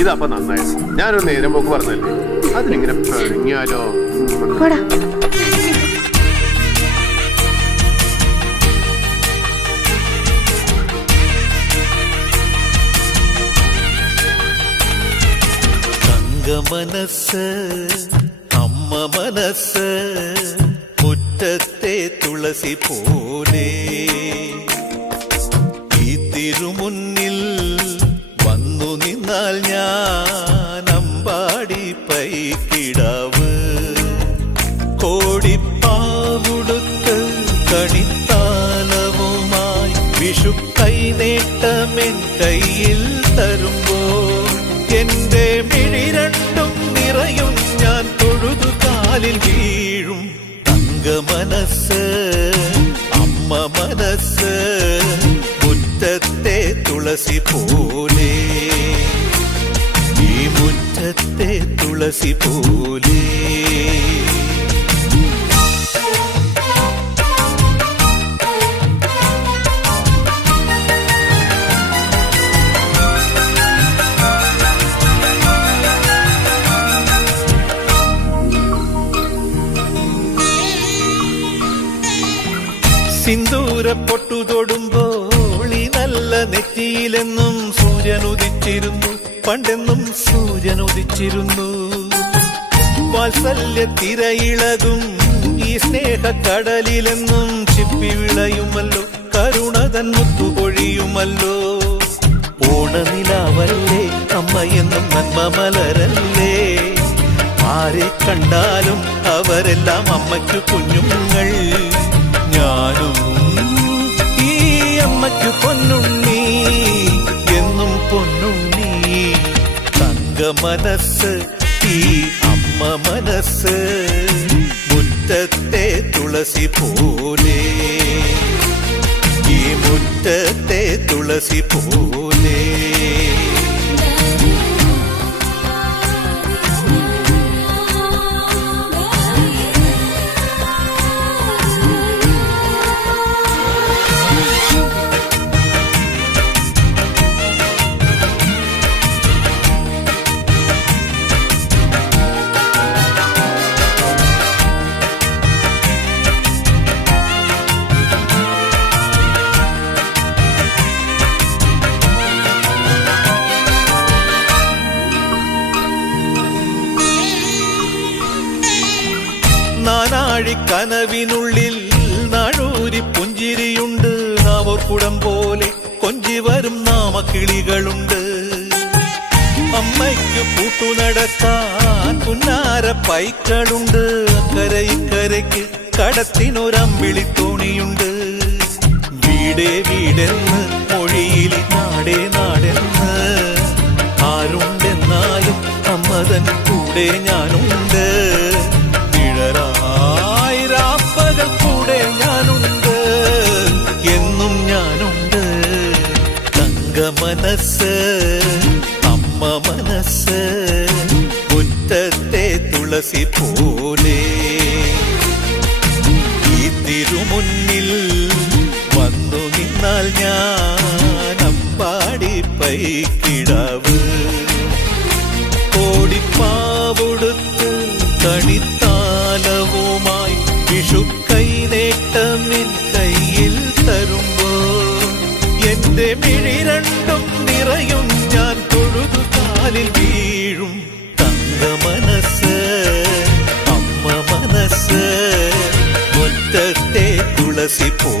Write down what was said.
ഇതപ്പൊ നന്നായി. ഞാനൊരു നേരം പോക്ക് പറഞ്ഞല്ലേ, അതിനിങ്ങനെ പിഴങ്ങിയാലോ? മനസ്സ് അമ്മ മനസ്സ് മുറ്റത്തെ തുളസി പോലെ ഈ തിരുമുന്നിൽ വന്നു നിന്നാൽ ഞാൻ അമ്പാടി പൈക്കിടാവ് കോടിപ്പാവുടുത്ത് കണിത്താലവുമായി വിഷു കൈനേട്ടമെൻ കയ്യിൽ തരുമ്പോൾ എന്റെ മിഴി രണ്ടും നിറയും ഞാൻ തൊഴുതു കാലിൽ വീഴും. തങ്ക മനസ്സ് അമ്മ മനസ്സ് മുറ്റത്തെ തുളസി പോലെ ഈ മുറ്റത്തെ തുളസി പോലെ. സിന്ദൂര പൊട്ടു തൊടുമ്പോൾ ഈ നല്ല നെറ്റിയിലെന്നും സൂര്യനുദിച്ചിരുന്നു, പണ്ടെന്നും സൂര്യനുദിച്ചിരുന്നു. വാത്സല്യ തിരയിളകും ഈ സ്നേഹക്കടലിലെന്നും ചിപ്പി വിളയുമല്ലോ, കരുണതൻ മുത്തുപൊഴിയുമല്ലോ. ഓണനിലാവല്ലേ അമ്മയെന്നും നന്മ മലരല്ലേ, ആരെ കണ്ടാലും അവരെല്ലാം അമ്മയ്ക്കു കുഞ്ഞുങ്ങൾ. ഞാനും ഈ അമ്മയ്ക്കു പൊന്നുണ്ണി, എന്നും പൊന്നുണ്ണി. തങ്ക മനസ്സ് ഈ അമ്മ മനസ്സ് മുറ്റത്തെ തുളസി പോലെ ഈ മുറ്റത്തെ തുളസി പോലെ. നാനാഴിക്കനവിനുള്ളിൽ നാഴൂരി പുഞ്ചിരിയുണ്ട്, നാവോർക്കുടം പോലെ കൊഞ്ചി വരും നാമക്കിളികളുണ്ട്. അമ്മയ്ക്ക് പൂട്ടു നടക്കാൻ പുന്നാര പൈക്കളുണ്ട്, അക്കരയിക്കരയ്ക്ക് കടത്തിനൊരമ്പിളിത്തോണിയുണ്ട്. വീടേ വീടെന്ന് മൊഴിയിൽ നാടേ നാടെന്ന് ആരുണ്ടെന്നാലും അമ്മതൻ കൂടെ ഞാനുണ്ട്. നിഴലായിരാപ്പകൽ കൂടെ ഞാനുണ്ട്, എന്നും ഞാനുണ്ട്. തങ്ക മനസ്സ് അമ്മ മനസ്സ് മുറ്റത്തെ തുളസി പോലെ ഈ തിരുമുന്നിൽ വന്നു നിന്നാൽ ഞാൻ അമ്പാടി പൈക്കിടാവ് കോടിപ്പാവുടുത്ത് കണിത്താലവുമായി വിഷു കൈനേട്ടമെൻ കയ്യിൽ തരുമ്പോൾ എന്റെ മിഴി രണ്ടും നിറയും ഞാൻ തൊഴുതു കാലിൽ വീഴും. തങ്ക മനസ്സ് അമ്മ മനസ്സ് മുറ്റത്തെ തുളസി പോ